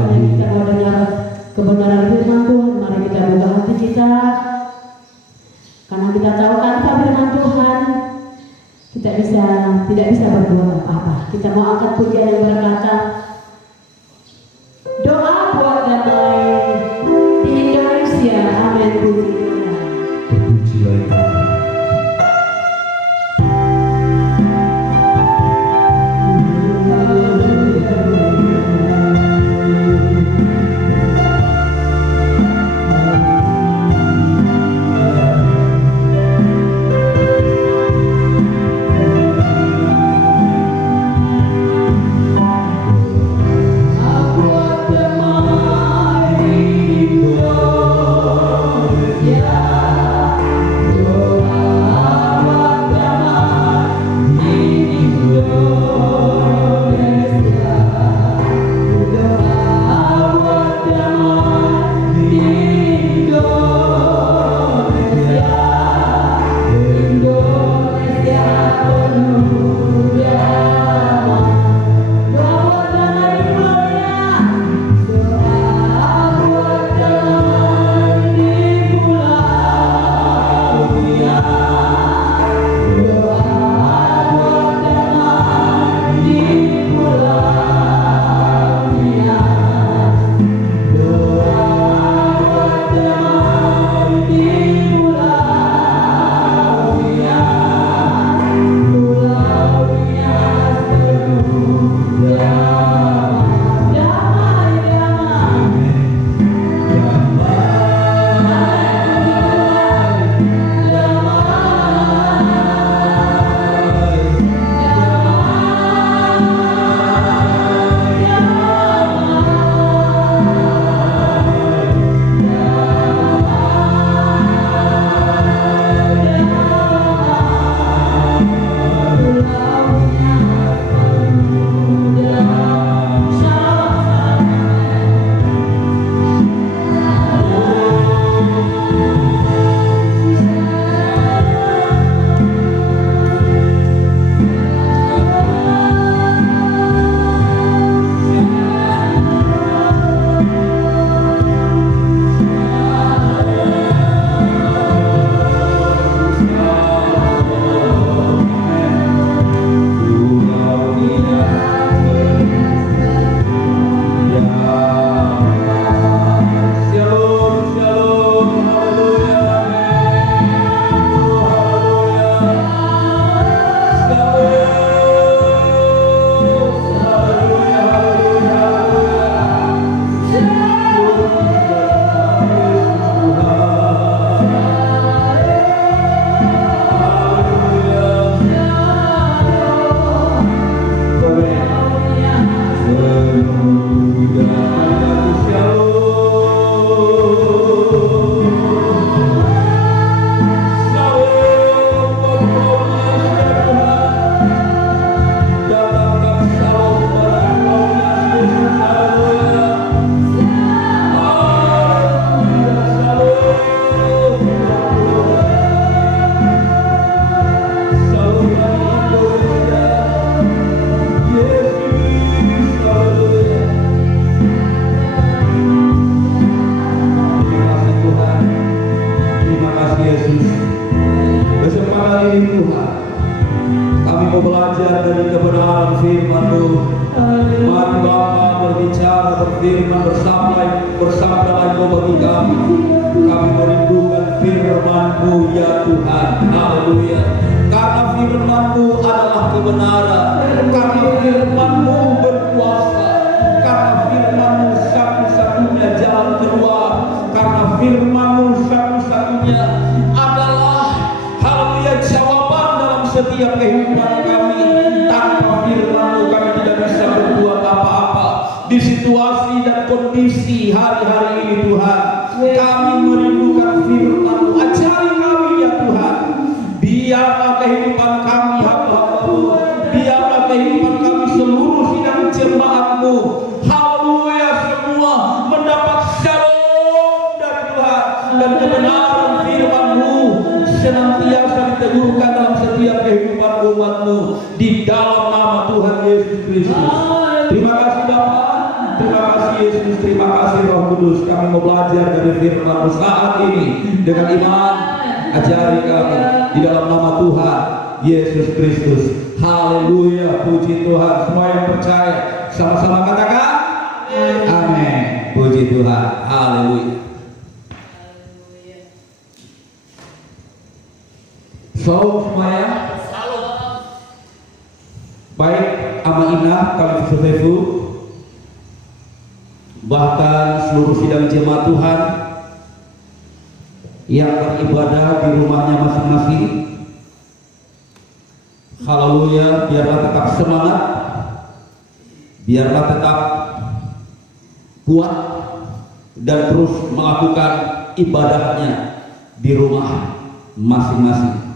Selanjutnya kita mau dengar kebenaran firman Tuhan. Mari kita buka hati kita, karena kita tahu tanpa firman Tuhan kita tidak bisa berbuat apa-apa. Kita mau angkat pujian yang berkata, doa buat damai di Indonesia. Amin. Puji Tuhan. Terpujilah senantiasa diteguhkan dalam setiap kehidupan umat-Mu di dalam nama Tuhan Yesus Kristus. Terima kasih Bapa, terima kasih Yesus. Yesus, terima kasih Roh Kudus. Kami mau belajar dari firman-Mu saat ini dengan iman. Ajari kami di dalam nama Tuhan Yesus Kristus. Haleluya, puji Tuhan. Semua yang percaya sama-sama katakan amin. Puji Tuhan. Haleluya. Shalom semuanya. Baik Ama Inah, kalian Josefu, bahkan seluruh sidang jemaat Tuhan yang beribadah di rumahnya masing-masing. Haleluya, biarlah tetap semangat, biarlah tetap kuat dan terus melakukan ibadahnya di rumah masing-masing.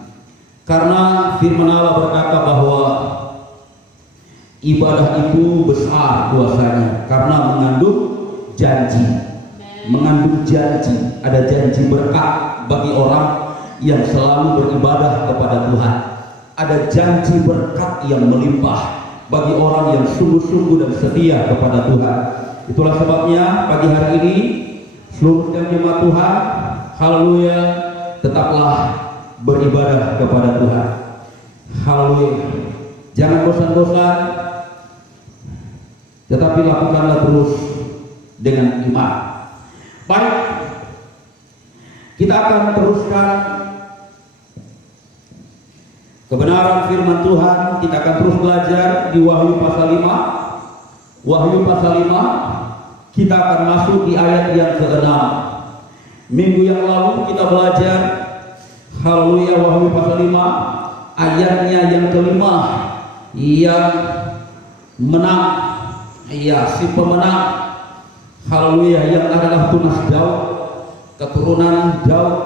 Karena firman Allah berkata bahwa ibadah itu besar kuasanya karena mengandung janji. Mengandung janji, ada janji berkat bagi orang yang selalu beribadah kepada Tuhan. Ada janji berkat yang melimpah bagi orang yang sungguh-sungguh dan setia kepada Tuhan. Itulah sebabnya pagi hari ini seluruh jemaat Tuhan, haleluya, tetaplah beribadah kepada Tuhan. Haleluya. Jangan bosan-bosan, tetapi lakukanlah terus dengan iman. Baik, kita akan teruskan kebenaran firman Tuhan. Kita akan terus belajar di Wahyu pasal 5. Wahyu pasal 5, kita akan masuk di ayat yang ke-6. Minggu yang lalu kita belajar, haleluya, Wahyu pasal 5 ayatnya yang ke-5, yang menang, ya, si pemenang, haleluya, yang adalah tunas Daud, keturunan Daud,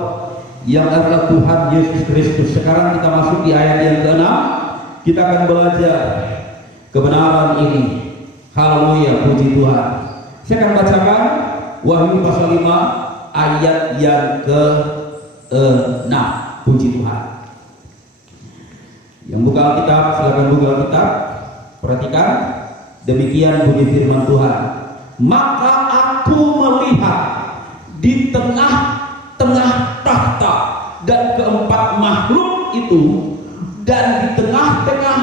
yang adalah Tuhan Yesus Kristus. Sekarang kita masuk di ayat yang ke-6. Kita akan belajar kebenaran ini. Haleluya, puji Tuhan. Saya akan bacakan Wahyu pasal 5 ayat yang ke-6. Puji Tuhan. Yang buka Alkitab, silakan buka Alkitab. Perhatikan, demikian bunyi firman Tuhan. Maka aku melihat di tengah-tengah tahta dan keempat makhluk itu, dan di tengah-tengah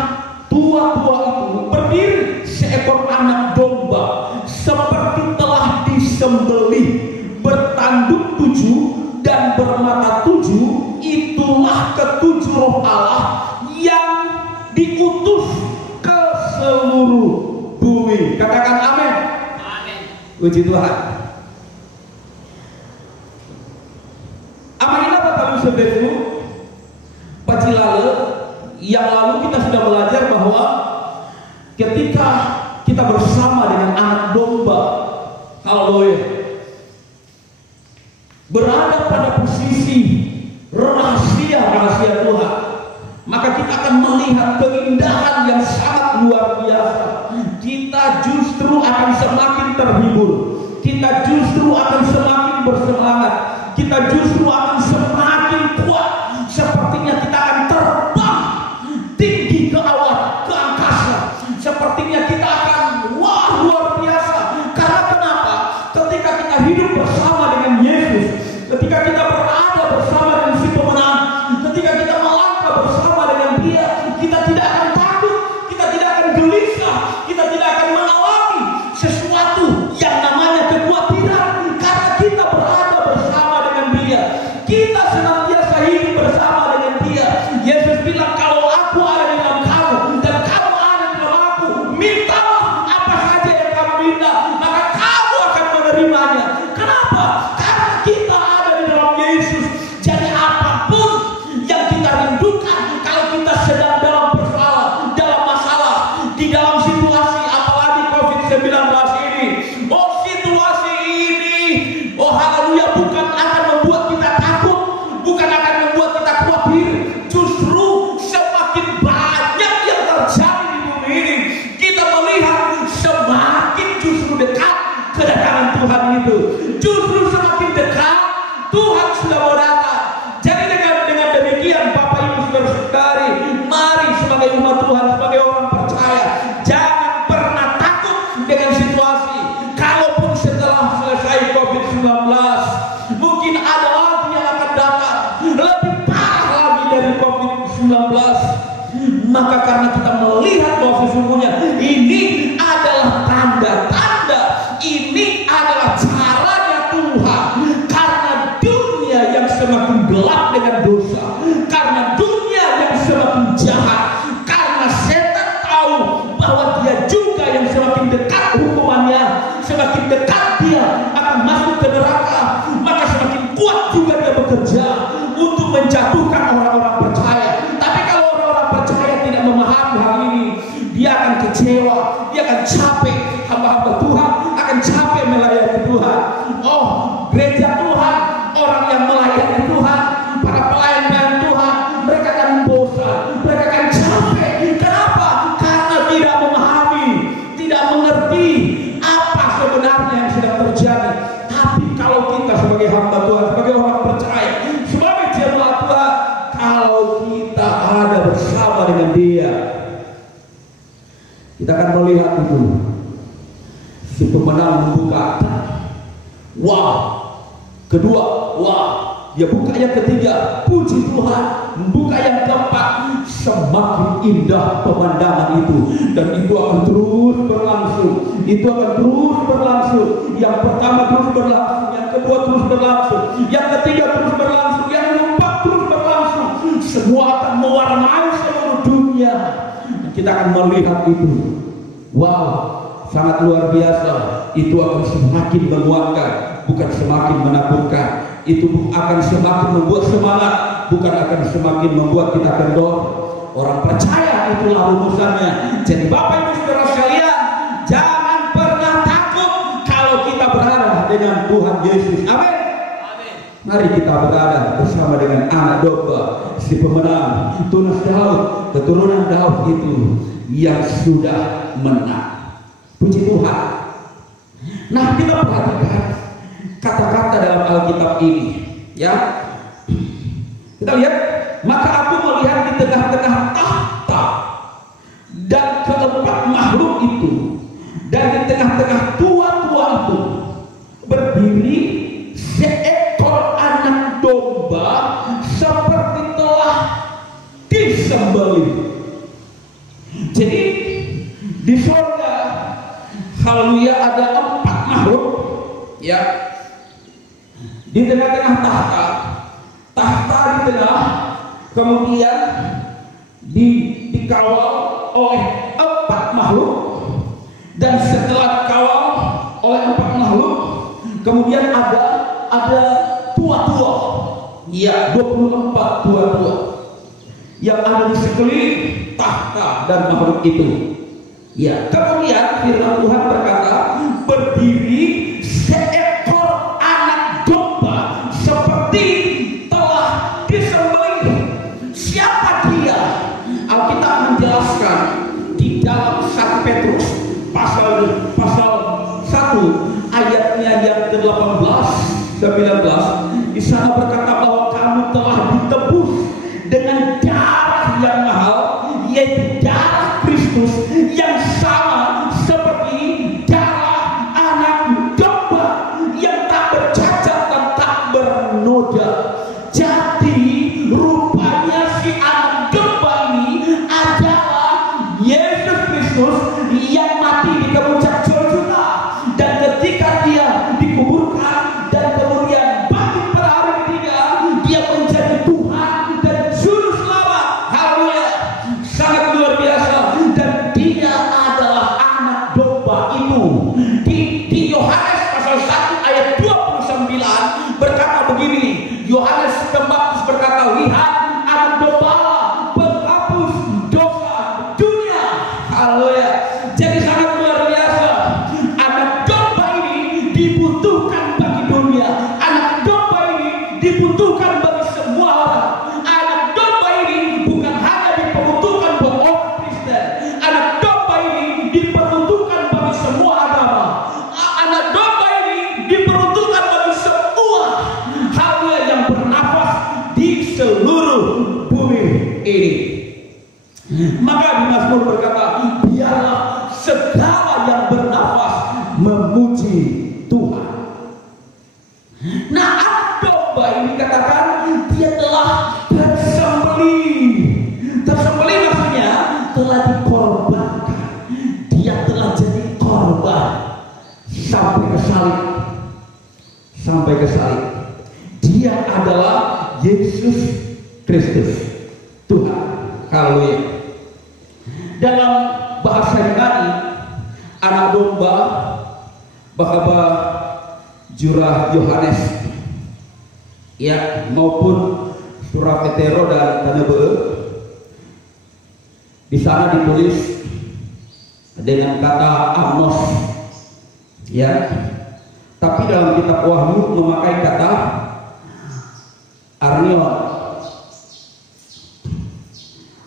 tua-tua itu berdiri seekor anak domba seperti telah disembelih, bertanduk 7 dan bermata 7. Itulah ketujuh roh Allah yang diutus ke seluruh bumi. Katakan amin. Amin. Puji Tuhan. Amanah Bapak Saudaraku, Pacilale, yang lalu kita sudah belajar bahwa ketika kita bersama dengan anak domba, haleluya, berada pada posisi rahasia Tuhan, maka kita akan melihat keindahan yang sangat luar biasa. Kita justru akan semakin terhibur, kita justru akan semakin bersemangat, kita justru akan semakin kuat. Sepertinya kita akan terbang tinggi ke awan, ke angkasa. Sepertinya kita akan luar biasa. Karena kenapa? Ketika kita hidup bersama dengan Yesus, ketika kita berada bersama dengan si pemenang, ketika kita melangkah bersama dengan Dia, kita tidak akan takut, kita tidak akan gelisah, kita tidak akan mengalami sesuatu yang namanya kekhawatiran, karena kita berada bersama dengan Dia. Kita senantiasa hidup bersama dengan Dia. Yesus bilang, kalau aku ada di dalam kamu dan kamu ada di dalam aku, mintalah apa saja yang kamu minta, maka kamu akan menerimanya. Kenapa? Karena kita ada di dalam Yesus. Jadi apapun yang kita rindukan, kalau kita sedang dalam persoalan, dalam masalah, di dalam situasi, apalagi COVID-19 ini, situasi ini, haleluya, bukan akan membuat kita takut, bukan akan membuat kita khawatir. Justru semakin banyak yang terjadi di bumi ini, kita melihat semakin justru dekat kedatangan Tuhan itu. Justru semakin dekat Tuhan sudah mau datang. Jadi dengan demikian, Bapak Ibu saudara-saudari, mari sebagai umat Tuhan, sebagai orang percaya, jangan pernah takut dengan situasi. Kalaupun dia akan masuk ke neraka, maka semakin kuat juga dia bekerja untuk menjatuhkan orang-orang percaya. Tapi kalau orang-orang percaya tidak memahami hal ini, dia akan kecewa, dia akan capek. Hamba-hamba Tuhan akan capek melayani Tuhan. Oh, gereja Tuhan, orang yang melayani Tuhan, para pelayan-pelayan Tuhan, mereka akan bosan, mereka akan capek. Kenapa? Karena tidak memahami, tidak mengerti apa sebenarnya yang sedang terjadi. Tapi kalau kita sebagai hamba Tuhan, sebagai orang percaya, sebagai jemaat Tuhan, kalau kita ada bersama dengan Dia, kita akan melihat itu. Si pemenang membuka, wow. Kedua, wow. Dia buka yang ketiga, puji Tuhan. Membuka yang keempat, semakin indah pemandangan itu. Dan itu akan terus berlangsung. Itu akan terus berlangsung. Yang pertama terus berlangsung, yang kedua terus berlangsung, yang ketiga terus berlangsung, yang keempat terus berlangsung. Semua akan mewarnai seluruh dunia. Dan kita akan melihat itu. Wow, sangat luar biasa. Itu akan semakin menguatkan, bukan semakin menakutkan. Itu akan semakin membuat semangat, bukan akan semakin membuat kita kendor. Orang percaya itulah rumusannya. Jadi Bapak Ibu Saudara sekalian, jangan pernah takut kalau kita berada dengan Tuhan Yesus. Amin. Mari kita berada bersama dengan anak domba, si pemenang, tunas Daud, keturunan Daud itu yang sudah menang. Puji Tuhan. Nah, kita perhatikan kata-kata dalam Alkitab ini, ya. Kita lihat, maka aku melihat di tengah-tengah tahta dan keempat makhluk itu, dan di tengah-tengah tua-tua itu berdiri seekor anak domba seperti telah disembelih. Jadi di surga, haleluya, ada 4 makhluk, ya. Di tengah-tengah tahta di tengah, kemudian dikawal oleh 4 makhluk, dan setelah dikawal oleh 4 makhluk, kemudian ada tua-tua, ya, 24 tua-tua yang ada di sekeliling tahta dan makhluk itu. Ya, kemudian firman Tuhan berkata, berdiri seekor anak domba seperti telah disembelih. Siapa dia? Alkitab menjelaskan di dalam 1 Petrus pasal 1 ayatnya yang ke-18 19, di sana berkata bahwa kamu telah ditebus dengan darah yang mahal, yaitu darah Kristus, yang sama seperti darah anak domba yang tak bercacat dan tak bernoda. Jadi rupanya si anak domba ini adalah Yesus Kristus yang mati di kayu salib, dan ketika dia dikuburkan dan kemudian bangkit pada hari ketiga, dia menjadi Tuhan dan juru selamat. Haleluya, sangat luar biasa. Dan dia adalah anak domba itu. Di Yohanes pasal 1 ayat 29 berkata begini. Yohanes Pembaptis berkata, lihat anak domba penghapus dosa dunia. Haleluya. Jadi sangat luar biasa. Anak domba ini dibutuhkan bagi dunia. Anak domba ini dibutuhkan bagi semua orang. Anak domba ini bukan hanya diperuntukkan buat orang Kristen. Anak domba ini diperuntukkan bagi semua agama. Anak domba ini diperuntukkan bagi semua hal yang bernafas di seluruh bumi ini. Maka di Mazmur berkata, biarlah segala yang bernafas memuji Tuhan. Nah, anak domba ini katakan dia telah tersembelih. Tersembelih maksudnya telah dikorbankan. Dia telah jadi korban sampai ke salib. Sampai ke salib. Dia adalah Yesus Kristus, Tuhan. Haleluya. Dalam bahasa Yunani, anak domba bahwa Jurah Yohanes ya maupun surah Petero dan Tanebe, di sana ditulis dengan kata Amos ya, tapi dalam kitab Wahyu memakai kata Arnion,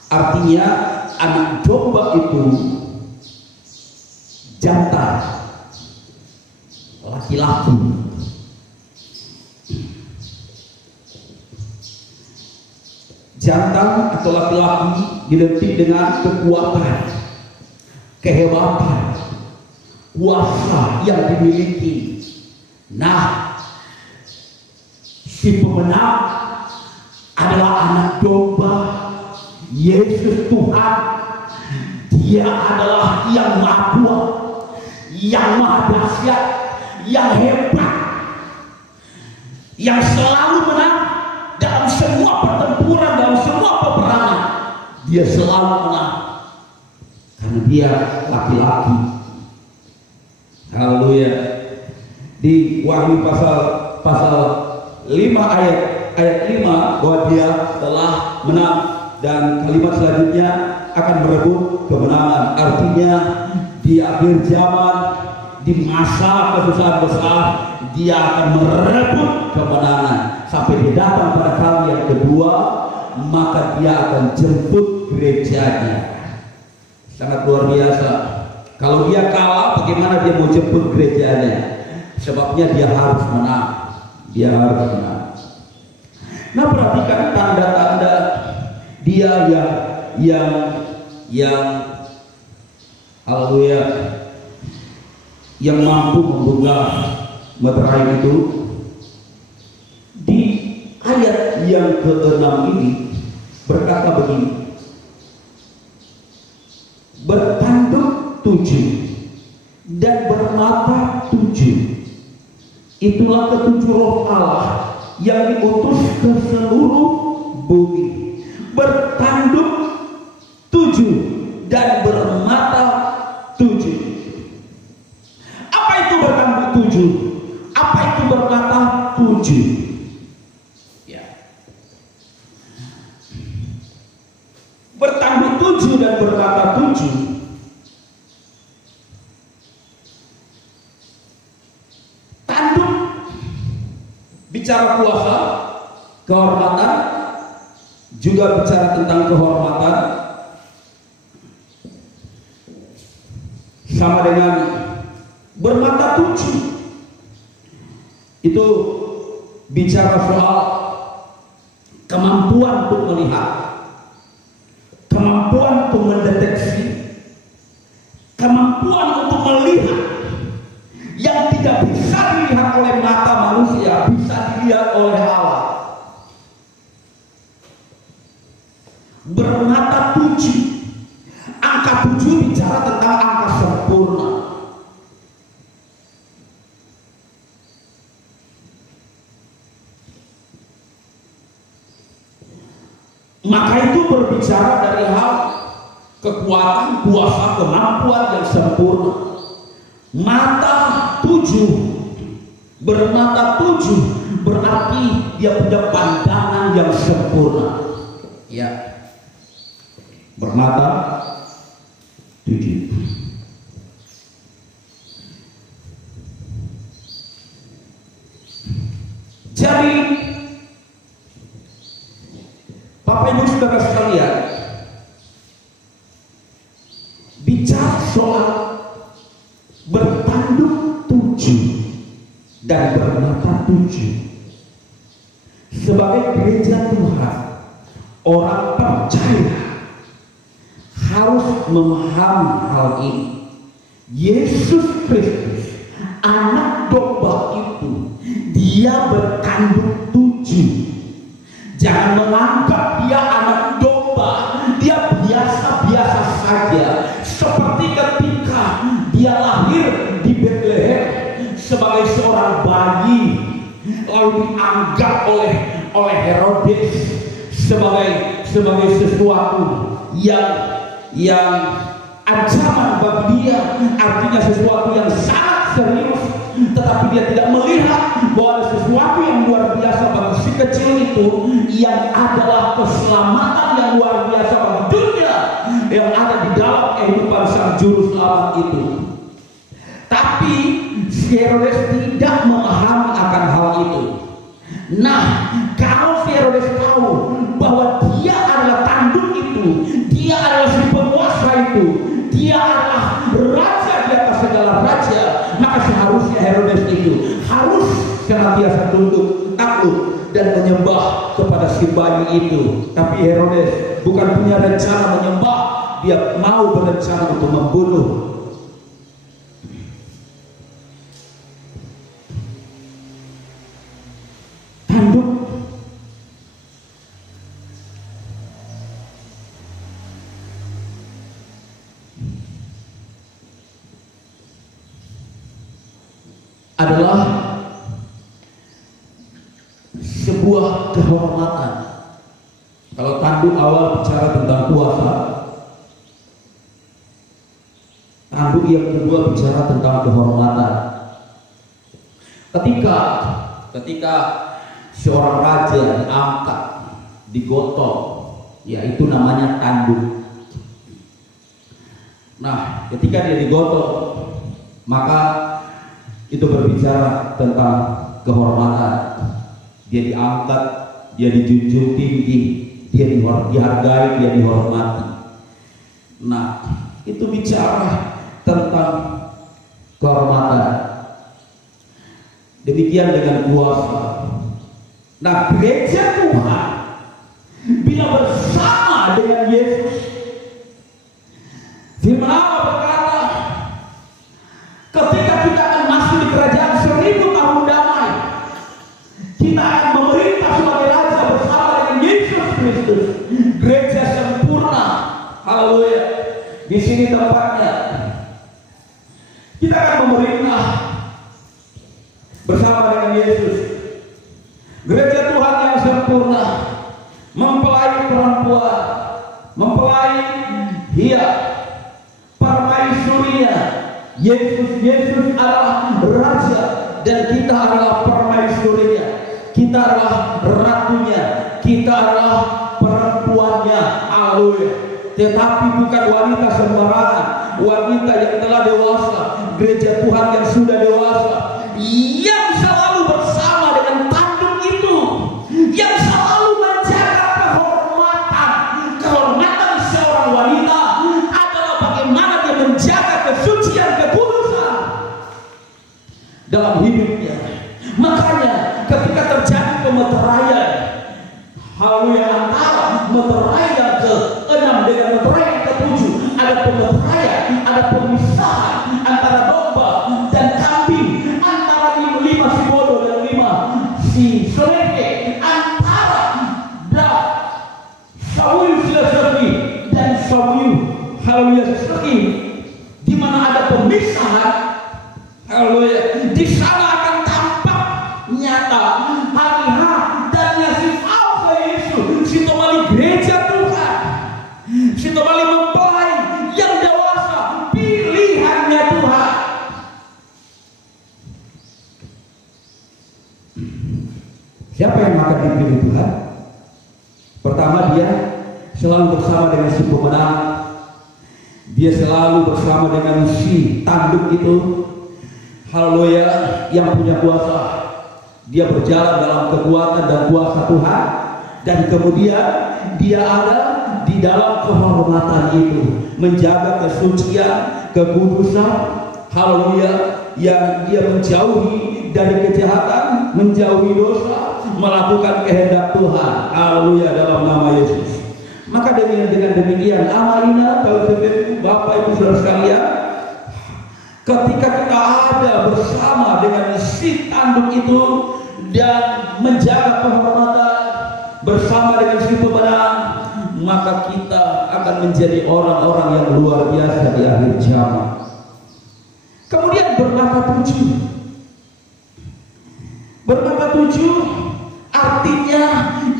artinya anak domba itu jantan, laki-laki. Jantan atau laki-laki identik dengan kekuatan, kehebatan, kuasa yang dimiliki. Nah, si pemenang adalah anak domba Yesus Tuhan. Dia adalah yang maha kuat, yang maha dahsyat, yang hebat, yang selalu menang dalam semua pertempuran, dalam semua peperangan. Dia selalu menang karena dia laki-laki. Haleluya. Di Wahyu pasal 5 ayat 5 bahwa dia telah menang, dan kalimat selanjutnya akan merebut kemenangan. Artinya di akhir zaman, di masa kesusahan besar, dia akan merebut kemenangan sampai dia datang pada kali yang kedua, maka dia akan jemput gerejanya. Sangat luar biasa. Kalau dia kalah, bagaimana dia mau jemput gerejanya? Sebabnya dia harus menang. Dia harus menang. Nah, perhatikan tanda-tanda dia yang haleluya, yang mampu membuka meterai itu. Di ayat yang ke-6 ini berkata begini, bertanduk 7 dan bermata 7, itulah ketujuh roh Allah yang diutus ke seluruh bumi. Bertanduk 7 dan bermata 7. Apa itu bertanduk 7? Apa itu bermata 7? Ya. Bertanduk 7 dan bermata 7 bicara kuasa, kehormatan, juga bicara tentang kehormatan, sama dengan bermata 7. Itu bicara soal kemampuan untuk melihat, kemampuan untuk mendeteksi, kemampuan untuk melihat yang tidak bisa dilihat oleh mata manusia, bisa dilihat oleh Allah. Bermata 7. Angka 7 bicara tentang angka sempurna. Maka itu berbicara dari hal kekuatan, kuasa, kemampuan yang sempurna. Mata 7, bermata 7 berarti dia punya pandangan yang sempurna. Ya, bermata 7. Jadi Bapak Ibu Saudara sekalian, bicara soal bertanduk 7 dan bermata 7, sebagai gereja Tuhan, orang percaya harus memahami hal ini. Yesus Kristus, anak domba itu, dia bertanduk 7. Jangan menganggap dia anak domba, dia biasa-biasa saja. Seperti ketika dia lahir di Bethlehem sebagai seorang bayi, lalu dianggap oleh Herodes sebagai sesuatu yang ancaman bagi dia, artinya sesuatu yang sangat serius, tetapi dia tidak melihat bahwa ada sesuatu yang luar biasa bagi si kecil itu, yang adalah keselamatan yang luar biasa bagi dunia yang ada di dalam kehidupan sang juru selamat itu. Tapi si Herodes tidak memahami akan hal itu. Nah, kalau si Herodes tahu bahwa dia adalah tanduk itu, dia adalah si penguasa itu, dia adalah raja di atas segala raja, maka seharusnya Herodes itu harus senantiasa tunduk, takluk, dan menyembah kepada si bayi itu. Tapi Herodes bukan punya rencana menyembah, dia mau berencana untuk membunuh. Tanduk adalah sebuah kehormatan. Kalau tanduk awal bicara tentang kuasa, tanduk yang kedua bicara tentang kehormatan. Ketika seorang raja diangkat, digotong, ya itu namanya tanduk. Nah, ketika dia digotong, maka itu berbicara tentang kehormatan. Dia diangkat, dia dijunjung tinggi, dia dihargai, dia dihormati. Nah, itu bicara tentang kehormatan. Demikian dengan kuasa. Nah, gereja Tuhan bila bersama dengan Yesus, firman Allah berkata, ketika kita akan masuk di kerajaan 1000 tahun damai, kita akan memerintah sebagai raja bersama dengan Yesus Kristus. Gereja sempurna. Haleluya. Di sini tempatnya. Kita akan memerintah bersama dengan Yesus. Gereja Tuhan yang sempurna, mempelai perempuan, mempelai permaisurinya. Yesus adalah raja dan kita adalah permaisurinya. Kita adalah ratunya, kita adalah perempuannya. Haleluya. Tetapi bukan wanita sembarangan, wanita yang telah dewasa, gereja Tuhan yang sudah dewasa, yang selalu bersama dengan tanduk itu, yang selalu menjaga kehormatan seorang wanita adalah bagaimana dia menjaga kesucian, kekudusan dalam hidupnya. Makanya ketika terjadi pemeteraian, haleluya, antara meterai yang ke-6 dengan meterai yang ke-7, ada pemeteraian, ada pemisahan antara domba dan kambing, antara 5 si bodoh dan 5 si seleke, antara Saul Selassie dan Saul, haleluya, Selassie, di mana ada pemisahan. Haleluya. Di sana akan tampak nyata hati dan si falsa Yesus, si kembali gereja Tuhan, si kembali mempelai yang dewasa, pilihannya Tuhan. Siapa yang akan dipilih Tuhan? Pertama, dia selalu bersama dengan si pemenang. Dia selalu bersama dengan si tanduk itu. Haleluya, yang punya kuasa. Dia berjalan dalam kekuatan dan kuasa Tuhan, dan kemudian dia ada di dalam kehormatan itu, menjaga kesucian, kekudusan. Haleluya, yang dia menjauhi dari kejahatan, menjauhi dosa, melakukan kehendak Tuhan. Haleluya, dalam nama Yesus. Maka dengan demikian, amalina, Bapak Ibu Saudara sekalian, ketika kita ada bersama dengan si tanduk itu dan menjaga kehormatan bersama dengan si pemenang, maka kita akan menjadi orang-orang yang luar biasa di akhir zaman. Kemudian bermata 7. Bermata 7 artinya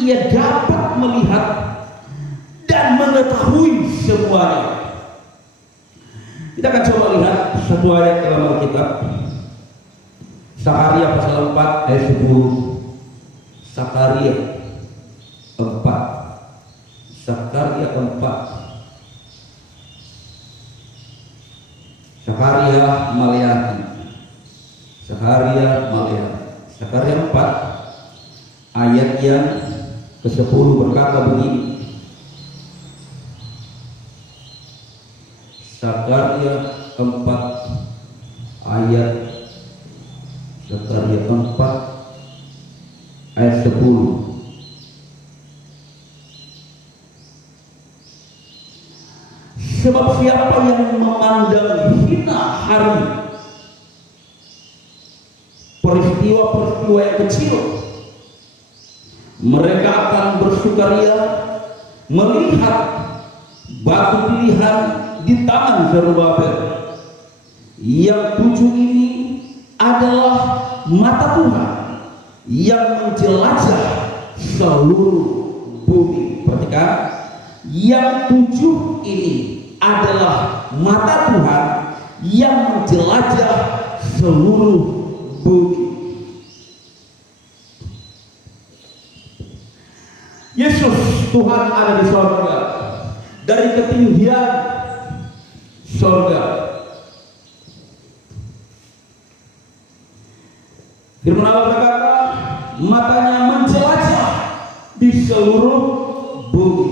ia dapat melihat dan mengetahui semuanya. Kita akan coba lihat satu ayat dalam Alkitab. Sakaria pasal 4 ayat 10. Sakaria 4. Sakaria 4. Sakaria Maleakhi. Sakaria Maleakhi. Sakaria 4 ayat yang ke-10 berkata begini. Sakaria 4 ayat Sakaria 4 ayat 10. Sebab siapa yang memandang hina hari peristiwa-peristiwa yang kecil, mereka akan bersukaria melihat batu pilihan di tangan Zerubabel. Yang 7 ini adalah mata Tuhan yang menjelajah seluruh bumi. Perhatikan, yang 7 ini adalah mata Tuhan yang menjelajah seluruh bumi. Yesus Tuhan ada di sorga, dari ketinggian sorga. Firman Allah berkata, matanya menjelajah di seluruh bumi.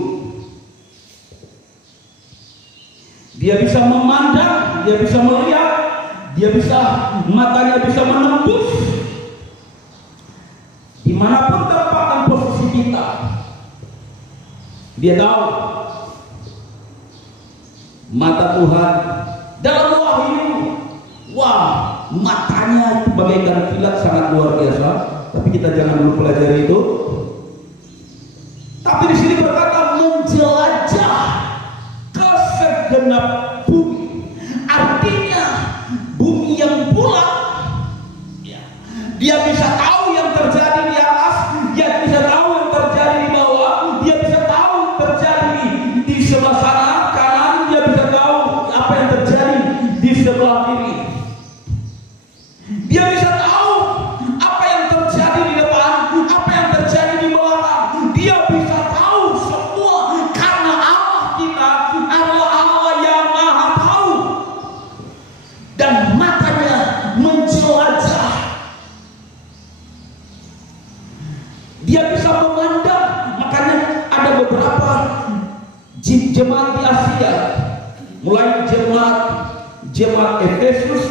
Dia bisa memandang, dia bisa melihat, matanya bisa menembus dimanapun tempat dan posisi kita. Dia tahu. Mata Tuhan dalam Wahyu, wah, matanya itu bagaikan kilat, sangat luar biasa. Tapi kita jangan dulu pelajari itu. Tapi di sini berkata menjelajah ke segenap bumi. Artinya bumi yang bulat, ya, dia bisa tahu yang terjadi di atas, dia bisa tahu yang terjadi di bawah, dia bisa tahu yang terjadi di sebelah sana kanan, dia bisa tahu apa yang terjadi di sebelah kiri. Dia bisa tahu apa yang terjadi di depan, apa yang terjadi di belakang. Dia bisa tahu semua karena Allah kita adalah Allah yang Maha Tahu. Dan matanya menjelajah. Dia bisa memandang. Makanya ada beberapa jemaat di Asia, mulai jemaat Efesus,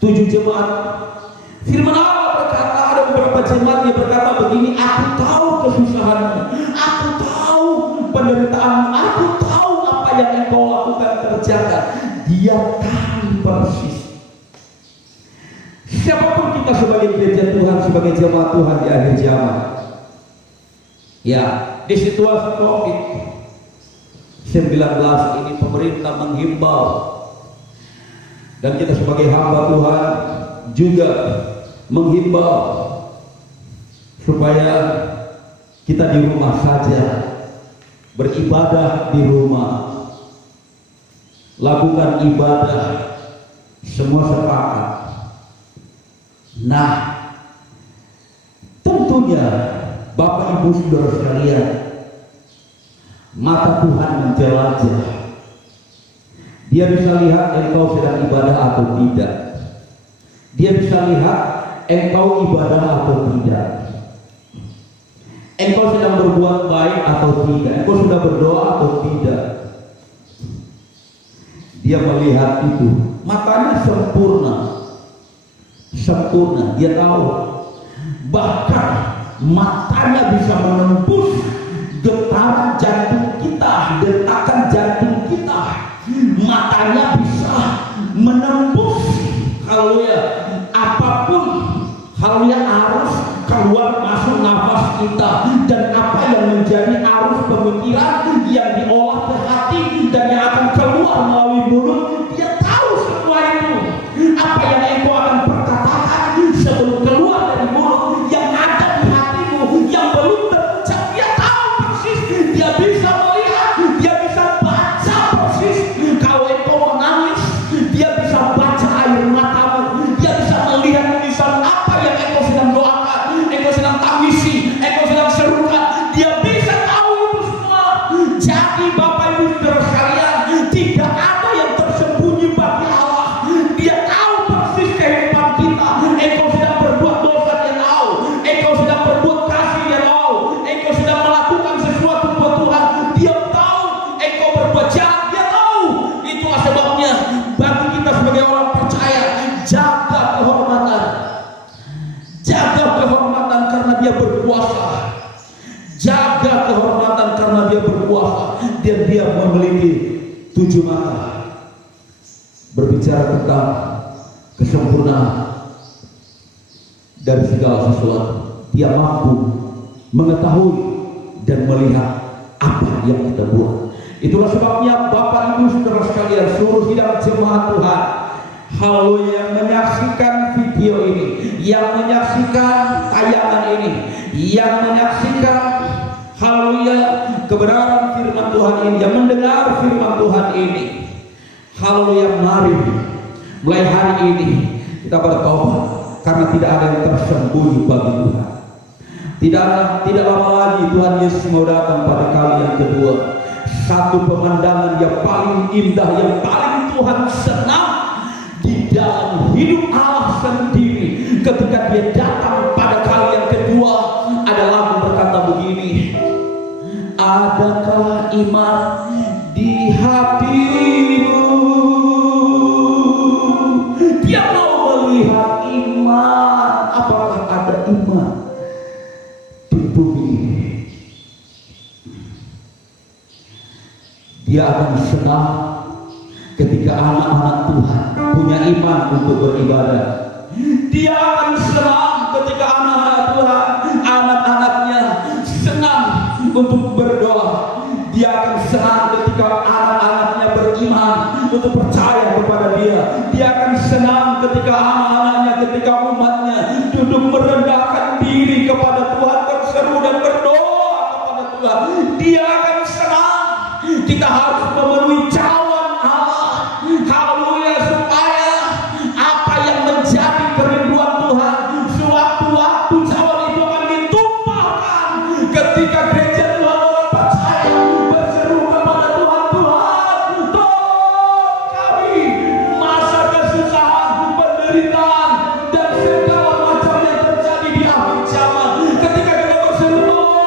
7 jemaat. Firman Allah berkata, ada beberapa jemaat yang berkata begini, aku tahu kesusahanmu, aku tahu penderitaanmu, aku tahu apa yang engkau lakukan kerjakan. Dia tahu persis. Siapapun kita sebagai gereja Tuhan, sebagai jemaat Tuhan di akhir zaman, ya, di situasi COVID-19 ini pemerintah menghimbau, dan kita sebagai hamba Tuhan juga menghimbau supaya kita di rumah saja, beribadah di rumah, lakukan ibadah, semua sepakat. Nah, tentunya Bapak Ibu Saudara sekalian, mata Tuhan menjelajah. Dia bisa lihat engkau sedang ibadah atau tidak. Dia bisa lihat engkau ibadah atau tidak. Engkau sedang berbuat baik atau tidak. Engkau sudah berdoa atau tidak. Dia melihat itu. Matanya sempurna. Sempurna. Dia tahu. Bahkan matanya bisa menembus getaran jantung kita, detakan jantung kita. Matanya bisa menembus apapun arus keluar masuk nafas kita, dan apa yang menjadi arus pemikiran yang diolah ke hati dan yang akan keluar melalui mulut. Dia tahu semua itu. Apa yang engkau akan perkatakan sebelum keluar dari mulut, yang ada di hatimu, yang belum terucap, dia tahu persis. Dia bisa melihat, dia bisa baca persis. Kalau engkau menangis, dia bisa baca air matamu, dia dia berkuasa dan dia memiliki 7 mata. Berbicara tentang kesempurnaan dari segala sesuatu, dia mampu mengetahui dan melihat apa yang kita buat. Itulah sebabnya Bapak Ibu Saudara sekalian, seluruh sidang jemaat Tuhan, haleluya, yang menyaksikan video ini, yang menyaksikan tayangan ini, yang menyaksikan haleluya kebenaran firman Tuhan ini, yang mendengar firman Tuhan ini, haleluya, mari mulai hari ini kita bertobat, karena tidak ada yang tersembunyi bagi Tuhan. Tidak lama lagi Tuhan Yesus mau datang pada kali yang kedua. Satu pemandangan yang paling indah, yang paling Tuhan senang di dalam hidup Allah sendiri ketika dia datang pada kali yang kedua adalah berkata begini, adakah iman di hatimu? Dia mau melihat iman. Apakah ada iman di bumi ini? Dia akan senang ketika anak-anak Tuhan punya iman untuk beribadah. Dia akan senang ketika anak-anak Tuhan, anak-anaknya senang untuk berdoa. Dia akan senang ketika anak-anaknya beriman untuk percaya kepada dia. Dia akan senang ketika anak-anaknya, ketika umatnya duduk merendahkan diri kepada Tuhan, berseru dan berdoa kepada Tuhan. Dia akan senang. Kita harus memenuhi cawan Allah, haleluya, supaya apa yang menjadi kerinduan Tuhan sewaktu-waktu cawan itu akan ditumpahkan ketika gereja Tuhan orang percaya berseru kepada Tuhan, Tuhan tolong kami masa kesusahan, penderitaan dan segala macam yang terjadi di akhir zaman. Ketika kita berseru tolong,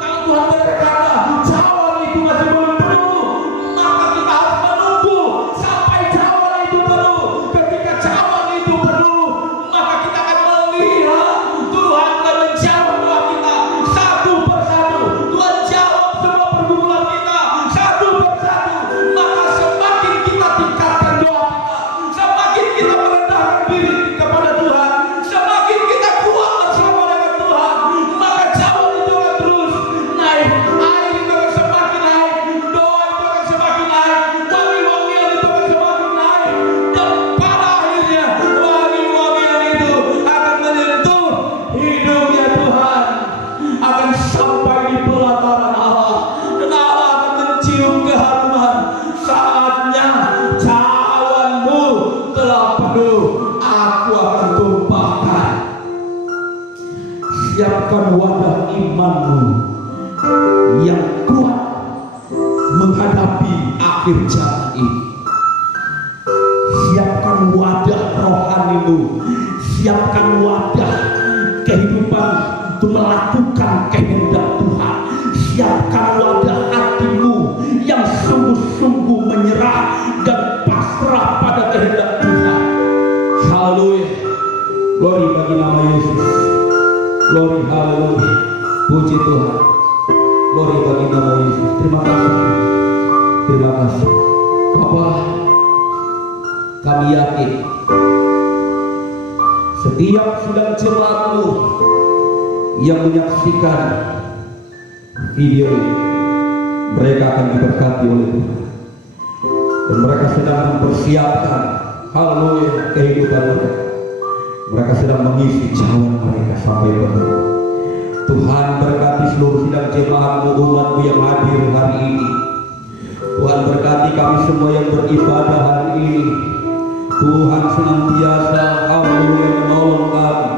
kalau Tuhan berkata cawan itu masih belum penuh, maka kita harus menunggu sampai cawan itu penuh. Ketika cawan itu penuh, maka kita akan melihat Tuhan akan menjawab doa kita satu persatu. Tuhan jawab semua pergumulan kita satu persatu. Maka semakin kita tingkatkan doa kita, semakin kita merendahkan diri kepada Tuhan, semakin kita kuat bersama dengan Tuhan, maka cawan itu akan terus naik, air itu akan semakin naik, doa itu akan semakin naik, wangi-wangian itu akan semakin naik, dan pada akhirnya wangi-wangian itu akan menyentuh hidupnya Tuhan, akan sampai di pelataran Allah, dan Allah akan mencium keharuman. Saatnya cawanmu telah penuh, aku akan tumpahkan. Siapkan wadah imanmu yang kuat menghadapi akhir zaman ini. Siapkan wadah rohanimu, siapkan wadah kehidupan untuk melakukan kehendak Tuhan. Siapkan wadah hatimu yang sungguh-sungguh menyerah dan pasrah pada kehendak Tuhan. Haleluya, glory bagi nama Yesus. Glory, haleluya, puji Tuhan. Glory bagi nama Yesus. Terima kasih, terima kasih Bapa. Kami yakin setiap sidang jemaatmu yang menyaksikan video ini, mereka akan diberkati oleh Tuhan, dan mereka sedang mempersiapkan haleluya kehidupan mereka. Mereka sedang mengisi cawan mereka sampai penuh. Tuhan berkati seluruh sidang jemaatmu, umatmu yang hadir hari ini. Tuhan berkati kami semua yang beribadah hari ini. Tuhan senantiasa haleluya menolong kami,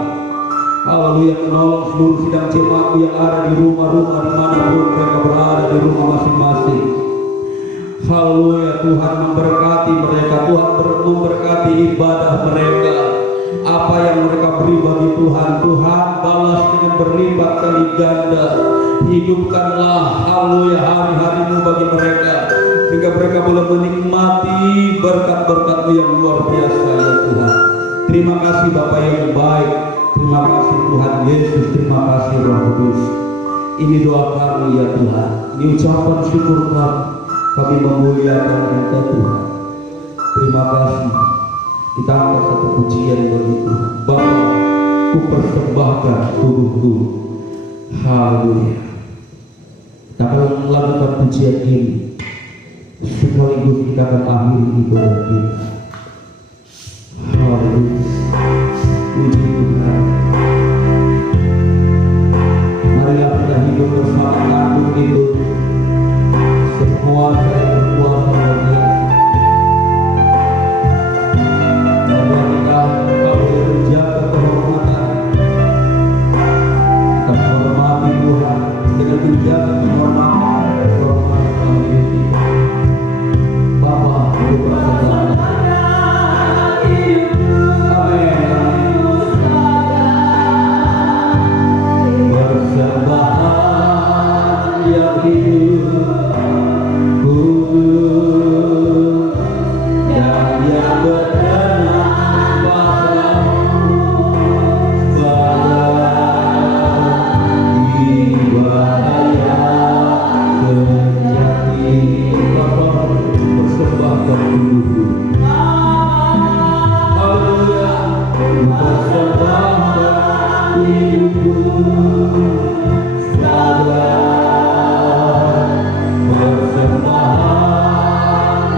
haleluya menolong seluruh sidang jemaatmu yang ada di rumah-rumah dimanapun mereka berada, di rumah masing-masing. Haleluya, Tuhan memberkati mereka, Tuhan memberkati ibadah mereka. Apa yang mereka beri bagi Tuhan, Tuhan balas dengan berlipat kali ganda. Hidupkanlah haleluya hari-harimu bagi mereka, sehingga mereka boleh menikmati berkat-berkat-Mu yang luar biasa ya Tuhan. Terima kasih Bapa yang baik, terima kasih Tuhan Yesus, terima kasih Roh Kudus. Ini doa kami ya Tuhan, ini ucapan syukur kami. Kami memuliakan Engkau Tuhan. Terima kasih. Kita angkat satu pujian bagi Tuhan. Bapa, ku persembahkan tubuhku. Haleluya. Kita akan melakukan pujian ini, sekaligus kita akan akhiri ibadah kita. Haleluya. Puji Tuhan. Marilah kita hidup bersama kandung itu. Semua saya berkuasa bagi marilah kita boleh menjaga kehormatan. Kita menghormati Tuhan dengan menjaga kehormatan kami. Bapa, bersabar. Persembahan yang hidup dan yang berkenan padamu, pada ibadah yang sejati. Bapa, persembahkan tubuhku. Haleluya. Persembahkan hidupku. Persembahan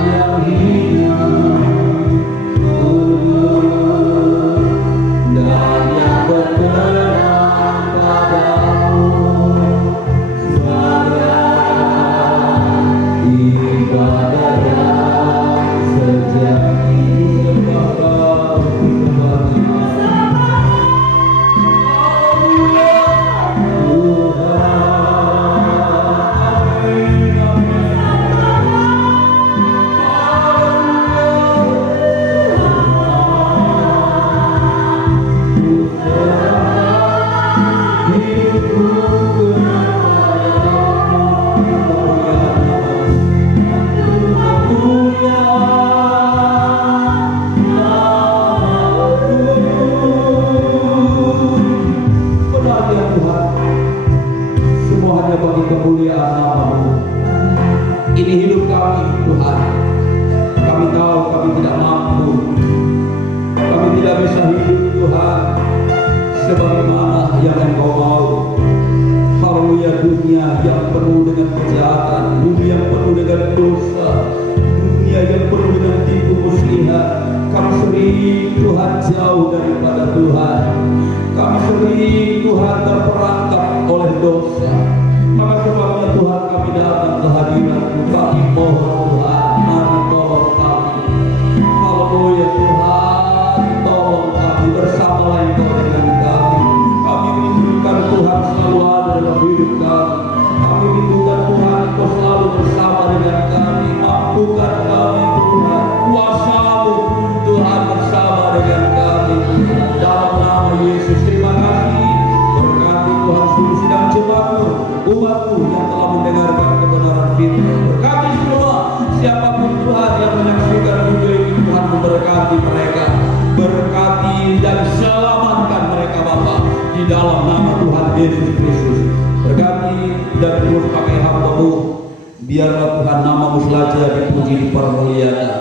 yang hidup dan yang berkenan padamu, sebagai ibadah yang sejati. Kemuliaan nama-Mu. Ini hidup kami Tuhan. Kami tahu kami tidak mampu. Kami tidak bisa hidup Tuhan sebagaimana yang Engkau mau. Haleluya. Dunia yang penuh dengan kejahatan, dunia yang penuh dengan dosa, dunia yang penuh dengan tipu muslihat. Kami sering Tuhan jauh daripada Tuhan. Kami sering Tuhan terperangkap oleh dosa. Maka sebabnya Tuhan kami datang ke hadirat-Mu. Kami mohon Tuhan, mari tolong kami. Haleluya Tuhan, tolong kami, bersamalah Engkau dengan kami. Kami rindukan Tuhan selalu ada dalam hidup kami. Kami rindukan Tuhan Engkau selalu bersama dengan kami. Mampukan kami Tuhan, kuasa-Mu Tuhan bersama dengan kami. Dalam nama Yesus, terima kasih. Berkati Tuhan seluruh sidang jemaat-Mu, umat-Mu yang telah mendengarkan kebenaran firman. Berkati semua siapapun Tuhan yang menyaksikan video ini, Tuhan memberkati mereka. Berkati dan selamatkan mereka Bapa, di dalam nama Tuhan Yesus Kristus. Berkati dan terus pakai hamba-Mu. Biarlah Tuhan nama-Mu saja dipuji, dipermuliakan.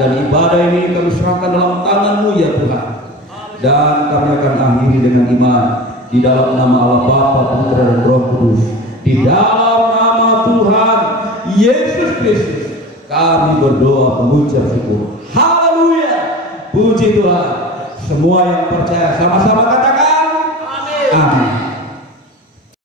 Dan ibadah ini kami serahkan dalam tangan-Mu ya Tuhan. Dan kami akan akhiri dengan iman di dalam nama Allah Bapa, Putra dan Roh Kudus. Di dalam nama Tuhan Yesus Kristus kami berdoa mengucap syukur. Haleluya. Puji Tuhan. Semua yang percaya sama-sama katakan amin. Amin.